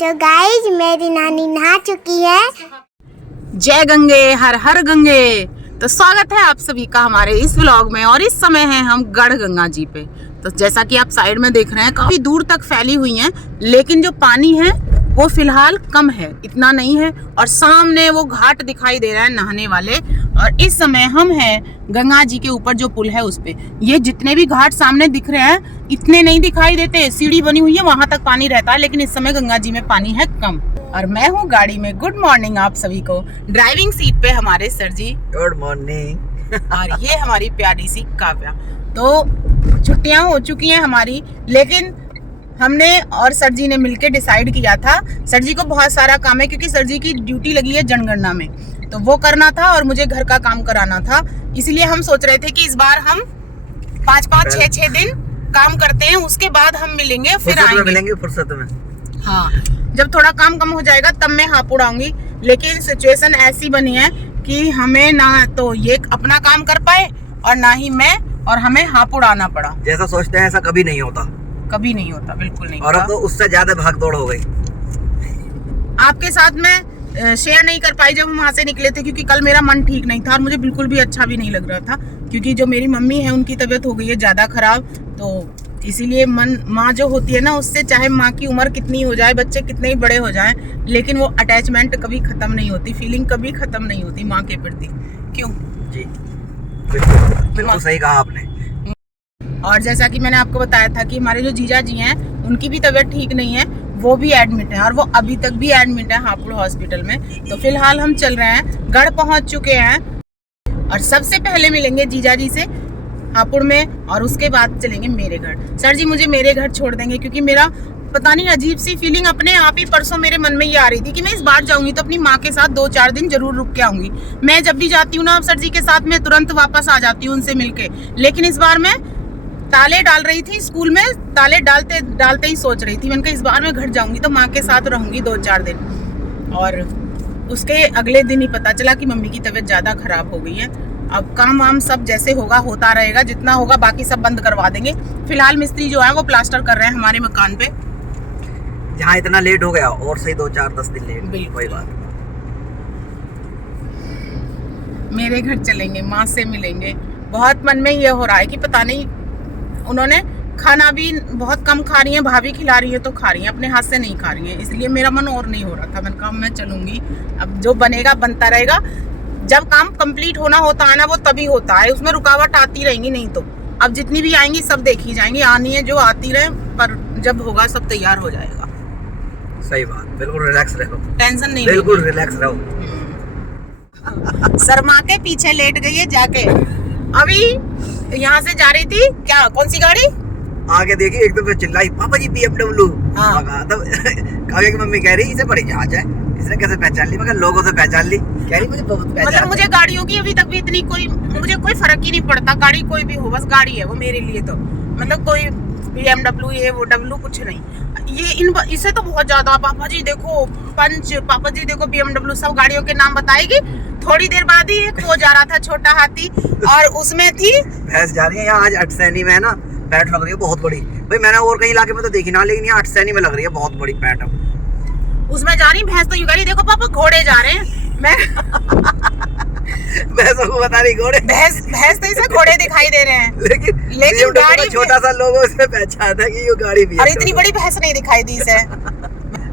तो गाइज मेरी नानी नहा चुकी है। जय गंगे, हर हर गंगे। तो स्वागत है आप सभी का हमारे इस व्लॉग में। और इस समय है हम गढ़ गंगा जी पे। तो जैसा कि आप साइड में देख रहे हैं काफी दूर तक फैली हुई हैं, लेकिन जो पानी है वो फिलहाल कम है, इतना नहीं है। और सामने वो घाट दिखाई दे रहा है नहाने वाले। और इस समय हम हैं गंगा जी के ऊपर जो पुल है उस पे। ये जितने भी घाट सामने दिख रहे हैं इतने नहीं दिखाई देते, सीढ़ी बनी हुई है वहां तक पानी रहता है, लेकिन इस समय गंगा जी में पानी है कम। और मैं हूँ गाड़ी में। गुड मॉर्निंग आप सभी को। ड्राइविंग सीट पे हमारे सर जी। Good morning. और ये हमारी प्यारी सी काव्या। तो छुट्टियां हो चुकी हैं हमारी, लेकिन हमने और सर जी ने मिलके डिसाइड किया था। सर जी को बहुत सारा काम है क्योंकि सर जी की ड्यूटी लगी है जनगणना में, तो वो करना था और मुझे घर का काम कराना था। इसलिए हम सोच रहे थे कि इस बार हम 5-5, 6-6 दिन काम करते हैं, उसके बाद हम मिलेंगे, फिर आएंगे। मिलेंगे फुर्सत में। हाँ, जब थोड़ा काम कम हो जाएगा तब मैं हापुड़ आऊंगी। लेकिन सिचुएशन ऐसी बनी है कि हमें ना तो ये अपना काम कर पाए और ना ही मैं, और हमें हापुड़ आना पड़ा। जैसा सोचते हैं ऐसा कभी नहीं होता, कभी नहीं होता, बिल्कुल नहीं और होता। अब तो उससे ज्यादा भागदौड़ हो गई। आपके साथ मैं शेयर नहीं कर पाई जब हम वहाँ से निकले थे, क्योंकि कल मेरा मन ठीक नहीं था और मुझे बिल्कुल भी अच्छा भी नहीं लग रहा था, क्योंकि जो मेरी मम्मी है उनकी तबीयत हो गई है ज्यादा खराब। तो इसीलिए माँ जो होती है ना, उससे चाहे माँ की उम्र कितनी हो जाए, बच्चे कितने ही बड़े हो जाएं, लेकिन वो अटैचमेंट कभी खत्म नहीं होती, फीलिंग कभी खत्म नहीं होती माँ के प्रति। क्यों जी, बिल्कुल सही कहा आपने। और जैसा कि मैंने आपको बताया था कि हमारे जो जीजा जी हैं उनकी भी तबीयत ठीक नहीं है, वो भी एडमिट है, और वो अभी तक भी एडमिट है हापुड़ हॉस्पिटल में। तो फिलहाल हम चल रहे हैं, गढ़ पहुंच चुके हैं और सबसे पहले मिलेंगे जीजा जी से हापुड़ में, और उसके बाद चलेंगे मेरे घर। सर जी मुझे मेरे घर छोड़ देंगे, क्योंकि मेरा पता नहीं अजीब सी फीलिंग अपने आप ही परसों मेरे मन में ये आ रही थी कि मैं इस बार जाऊंगी तो अपनी माँ के साथ 2-4 दिन जरूर रुक के आऊंगी। मैं जब भी जाती हूँ ना अब सर जी के साथ, मैं तुरंत वापस आ जाती हूँ उनसे मिलके। लेकिन इस बार मैं ताले डाल रही थी स्कूल में, ताले डालते डालते ही सोच रही थी, मैंने कहा इस बार मैं घर जाऊंगी तो माँ के साथ रहूंगी 2-4 दिन। और उसके अगले दिन ही पता चला कि मम्मी की तबीयत ज्यादा खराब हो गई है। अब काम वाम सब जैसे होगा होता रहेगा, जितना होगा बाकी सब बंद करवा देंगे। फिलहाल मिस्त्री जो है वो प्लास्टर कर रहे हैं हमारे मकान पे। जहाँ इतना लेट हो गया और सही 2-4-10 दिन लेट, कोई बात। मेरे घर चलेंगे, माँ से मिलेंगे। बहुत मन में ये हो रहा है कि पता नहीं, उन्होंने खाना भी बहुत कम खा रही है, भाभी खिला रही है तो खा रही है, अपने हाथ से नहीं खा रही है, इसलिए मेरा मन और नहीं हो रहा था। मैंने कहा मैं चलूंगी, अब जो बनेगा बनता रहेगा। जब काम कंप्लीट होना होता है ना वो तभी होता है, उसमें रुकावट आती रहेंगी, नहीं तो अब जितनी भी आएंगी सब देखी जाएंगी, आनी है जो आती रहे, पर जब होगा सब तैयार हो जाएगा। सही बात, बिल्कुल रिलैक्स रहो, टेंशन नहीं, बिल्कुल रिलैक्स रहो। शर्मा के पीछे लेट गई है जाके। अभी यहाँ से जा रही थी, क्या कौन सी गाड़ी आगे देखी एकदम से चिल्लाई, पापा जी BMW। हाँ। तब काव्या की मम्मी कह रही इसे बड़ी जहाज है, इसने कैसे पहचान ली? मगर लोगों से पहचान ली, कह रही मुझे बहुत पहचान। मतलब मुझे गाड़ियों की अभी तक भी इतनी मुझे कोई फर्क ही नहीं पड़ता, गाड़ी कोई भी हो, बस गाड़ी है वो मेरे लिए। तो मतलब कोई BMW ये वो W कुछ नहीं, ये इसे तो बहुत ज्यादा, पापा जी देखो पंच, पापा जी देखो BMW, सब गाड़ियों के नाम बताएगी। थोड़ी देर बाद ही एक हो जा रहा था छोटा हाथी, और उसमें थी भैंस जा रही है। यहाँ आज अटसैनी में है ना, पैट लग रही है बहुत बड़ी। भाई मैंने और कहीं इलाके में तो देखी ना, लेकिन यहाँ अटसैनी में लग रही है बहुत बड़ी पैट। उसमें जा रही भैंस, तो यू कह रही देखो पापा घोड़े जा रहे हैं। मैं भैंसों को बता रही घोड़े, भैंस तो इसे घोड़े दिखाई दे रहे हैं, लेकिन गाड़ी छोटा सा लोगो से पहचाना कि ये गाड़ी भी है। और इतनी बड़ी भैंस नहीं दिखाई दी इसे।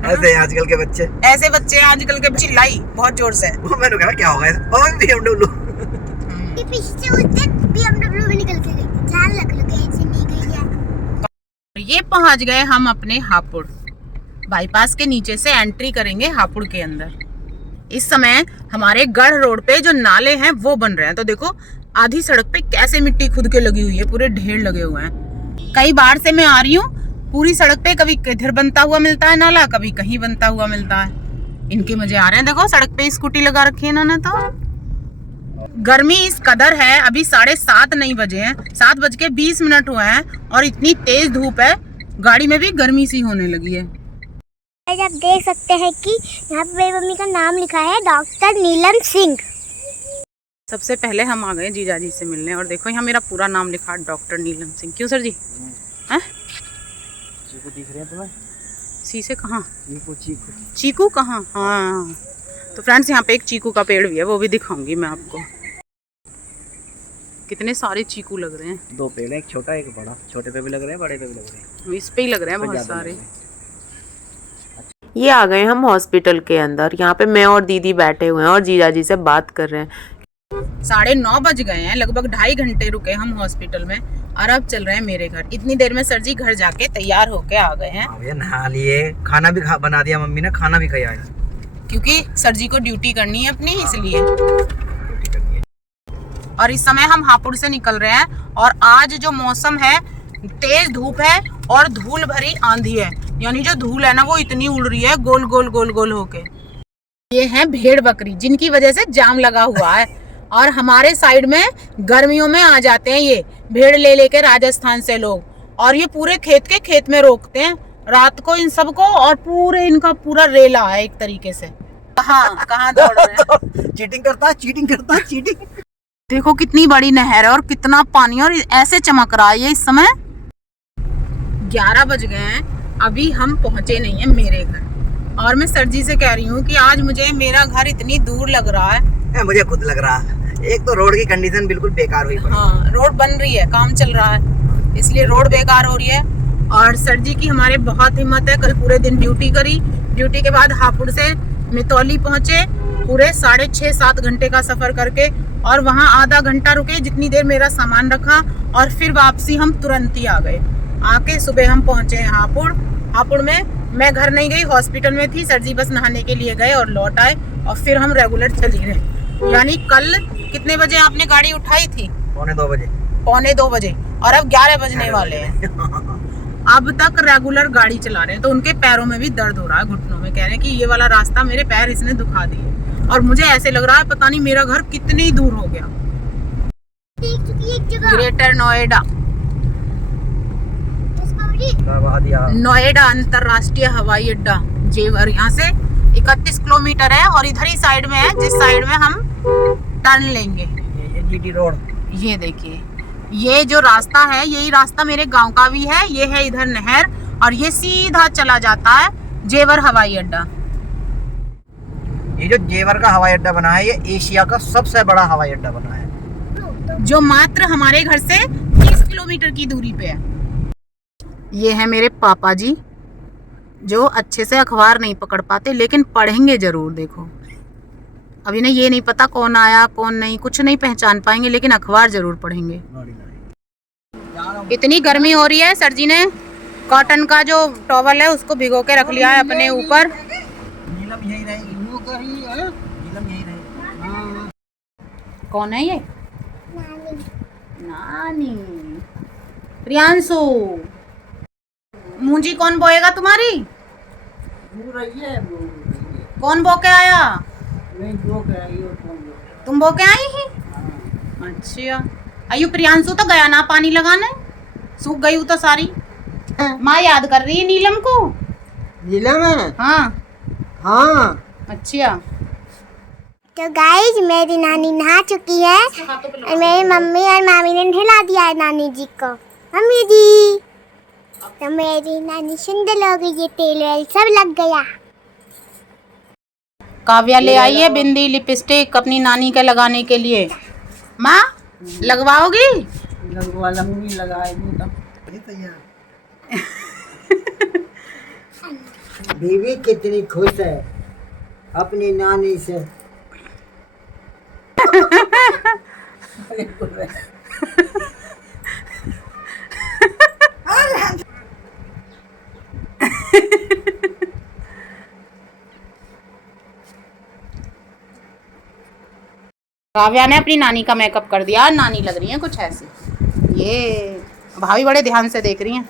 ऐसे आजकल के बच्चे, ऐसे बच्चे आजकल के, चिल्लाई बहुत जोर से। वो मैंने कहा क्या होगा BMW। पीछे उस दिन BMW में निकल के गई, जान लग ऐसे नहीं गई है। ये पहुंच गए हम अपने हापुड़। बाईपास के नीचे से एंट्री करेंगे हापुड़ के अंदर। इस समय हमारे गढ़ रोड पे जो नाले हैं वो बन रहे हैं। तो देखो आधी सड़क पे कैसे मिट्टी खुद के लगी हुई है, पूरे ढेर लगे हुए हैं। कई बार से मैं आ रही हूँ, पूरी सड़क पे कभी किधर बनता हुआ मिलता है नाला, कभी कहीं बनता हुआ मिलता है। इनके मजे आ रहे हैं। देखो सड़क पे स्कूटी लगा रखी है इन्होंने। तो गर्मी इस कदर है, अभी 7:30 नहीं बजे हैं, 7:20 हुए हैं, और इतनी तेज धूप है, गाड़ी में भी गर्मी सी होने लगी है। आप देख सकते हैं कि यहाँ पे मेरी मम्मी का नाम लिखा है डॉक्टर नीलम सिंह। सबसे पहले हम आ गए जीजा जी से मिलने, और देखो यहाँ मेरा पूरा नाम लिखा है डॉक्टर नीलम सिंह। क्यों सर जी? हैं? दिख रहे हैं तुम्हें? शीशे कहाँ? चीकू चीकू चीकू कहाँ? हाँ, तो फ्रेंड्स यहाँ पे एक चीकू का पेड़ भी है, वो भी दिखाऊंगी मैं आपको। कितने सारे चीकू लग रहे हैं। 2 पेड़ हैं, एक छोटा एक बड़ा। छोटे पे भी लग रहे हैं, बड़े पे भी लग रहे हैं। इस पे ही लग रहे हैं बहुत सारे। ये आ गए हम हॉस्पिटल के अंदर। यहाँ पे मैं और दीदी बैठे हुए हैं और जीजा जी से बात कर रहे हैं। 9:30 बज गए हैं, लगभग 2.5 घंटे रुके हम हॉस्पिटल में और अब चल रहे हैं मेरे घर। इतनी देर में सर जी घर जाके तैयार होके आ गए हैं। भैया नहा लिए, खाना भी बना दिया मम्मी ने, खाना भी खाया है क्योंकि सर जी को ड्यूटी करनी है अपनी, इसलिए। और इस समय हम हापुड़ से निकल रहे हैं और आज जो मौसम है, तेज धूप है और धूल भरी आंधी है। यानी जो धूल है ना, वो इतनी उड़ रही है गोल गोल गोल गोल होके। ये है भेड़ बकरी, जिनकी वजह से जाम लगा हुआ है। और हमारे साइड में गर्मियों में आ जाते हैं ये भेड़ ले लेके राजस्थान से लोग, और ये पूरे खेत में रोकते हैं रात को इन सबको, और पूरे इनका पूरा रेला है एक तरीके से। कहाँ दौड़ रहे हैं? चीटिंग करता है चीटिंग। देखो कितनी बड़ी नहर है और कितना पानी, और ऐसे चमक रहा है ये इस समय। 11 बज गए हैं, अभी हम पहुंचे नहीं है मेरे घर। और मैं सर जी से कह रही हूँ कि आज मुझे मेरा घर इतनी दूर लग रहा है। मुझे खुद लग रहा है। एक तो रोड की कंडीशन बिल्कुल बेकार हुई पड़ी। हाँ, रोड बन रही है, काम चल रहा है, इसलिए रोड बेकार हो रही है। और सर जी की हमारे बहुत हिम्मत है। कल पूरे दिन ड्यूटी करी, ड्यूटी के बाद हापुड़ से मितौली पहुंचे, पूरे 6.5-7 घंटे का सफर करके, और वहाँ आधा घंटा रुके, जितनी देर मेरा सामान रखा, और फिर वापसी हम तुरंत ही आ गए। आके सुबह हम पहुंचे हापुड़। हापुड़ में मैं घर नहीं गई, हॉस्पिटल में थी। सर जी बस नहाने के लिए गए और लौट आए, और फिर हम रेगुलर चली रहे। यानी कल कितने बजे आपने गाड़ी उठाई थी? 2:45 बजे। 2:45 बजे, और अब 11 बजने वाले हैं। अब तक रेगुलर गाड़ी चला रहे हैं। तो उनके पैरों में भी दर्द हो रहा है, घुटनों में। कह रहे हैं कि ये वाला रास्ता मेरे पैर इसने दुखा दिए, और मुझे ऐसे लग रहा है पता नहीं मेरा घर कितनी दूर हो गया। ग्रेटर नोएडा, नोएडा अंतरराष्ट्रीय हवाई अड्डा जेवर, यहाँ से 31 किलोमीटर है, और इधर ही साइड में है, जिस साइड में हम टर्न लेंगे। ये जीटी रोड, ये देखिए, ये जो रास्ता है, यही रास्ता मेरे गांव का भी है। ये है इधर नहर, और ये सीधा चला जाता है जेवर हवाई अड्डा। ये जो जेवर का हवाई अड्डा बना है, ये एशिया का सबसे बड़ा हवाई अड्डा बना है, जो मात्र हमारे घर से 30 किलोमीटर की दूरी पे है। ये है मेरे पापा जी, जो अच्छे से अखबार नहीं पकड़ पाते, लेकिन पढ़ेंगे जरूर। देखो, अभी नहीं, ये नहीं पता कौन आया कौन नहीं, कुछ नहीं पहचान पाएंगे, लेकिन अखबार जरूर पढ़ेंगे। इतनी गर्मी हो रही है, सर जी ने कॉटन का जो टॉवल है उसको भिगो के रख लिया है अपने ऊपर। नीलम यही रहेगी, नीलम यही रहेगी। कौन है ये? नानी। प्रियांशु, मूंजी कौन बोएगा तुम्हारी? कौन बो के आया? तुम बो के आई ही? अच्छा, अयु प्रियांशु तो गया ना पानी लगाने, सूख गई तो सारी। माँ याद कर रही है नीलम को। नीलम? हाँ हाँ। अच्छा। तो गाइस, मेरी नानी नहा चुकी है, और मेरी मम्मी और मामी ने नहला दिया है नानी जी को। मम्मी जी, तो मेरी नानी सुंदर हो गई, ये तेल वेल सब लग गया। काव्या ले आई है बिंदी लिपस्टिक अपनी नानी के लगाने के लिए। माँ लगवाओगी? लगवा लूंगी, लगाएगी तो। बीवी कितनी खुश है अपनी नानी से। काव्या ने अपनी नानी का मेकअप कर दिया, नानी लग रही है कुछ ऐसी। ये भाभी बड़े ध्यान से देख रही हैं।